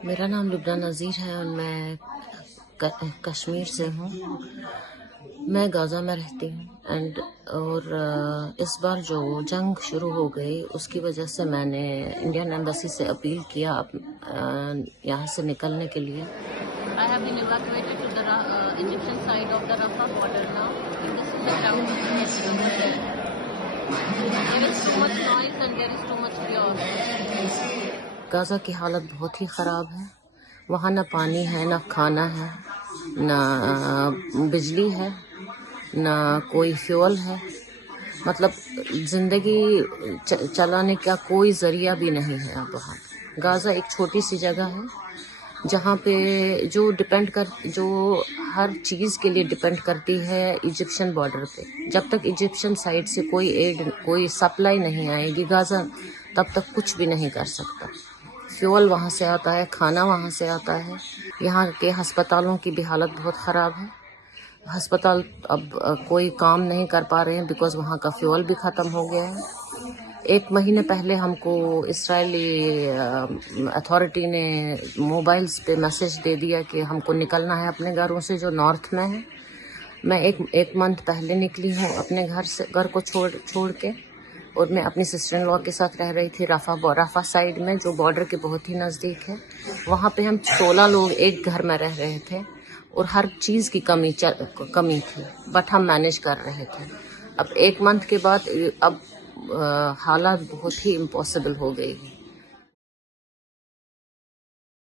मेरा नाम लुबना नज़ीर है और मैं कश्मीर से हूँ। मैं गाज़ा में रहती हूँ और इस बार जो जंग शुरू हो गई उसकी वजह से मैंने इंडियन एम्बेसी से अपील किया यहाँ से निकलने के लिए। I have been evacuated to the Egyptian side of the Rafah border now. And this is the ground. There is too much noise and there is too much chaos. Gaza की हालत बहुत ही ख़राब है। वहाँ न पानी है, न खाना है, न बिजली है, न कोई फ्यूल है। मतलब ज़िंदगी चलाने का कोई ज़रिया भी नहीं है अब वहाँ। गाज़ा एक छोटी सी जगह है जहाँ पे जो हर चीज़ के लिए डिपेंड करती है इजिप्शियन बॉर्डर पे। जब तक इजिप्शियन साइड से कोई सप्लाई नहीं आएगी गाज़ा, तब तक कुछ भी नहीं कर सकता। फ्यूल वहाँ से आता है, खाना वहाँ से आता है। यहाँ के अस्पतालों की भी हालत बहुत ख़राब है। अस्पताल अब कोई काम नहीं कर पा रहे हैं बिकॉज़ वहाँ का फ्यूल भी ख़त्म हो गया है। 1 महीने पहले हमको इजरायली अथॉरिटी ने मोबाइल्स पे मैसेज दे दिया कि हमको निकलना है अपने घरों से जो नॉर्थ में है। मैं एक मंथ पहले निकली हूँ अपने घर को छोड़ के, और मैं अपनी सिस्टर इन लॉ के साथ रह रही थी राफा साइड में, जो बॉर्डर के बहुत ही नज़दीक है। वहाँ पे हम 16 लोग एक घर में रह रहे थे और हर चीज़ की कमी थी, बट हम मैनेज कर रहे थे। अब 1 मंथ के बाद अब हालात बहुत ही इम्पॉसिबल हो गई है।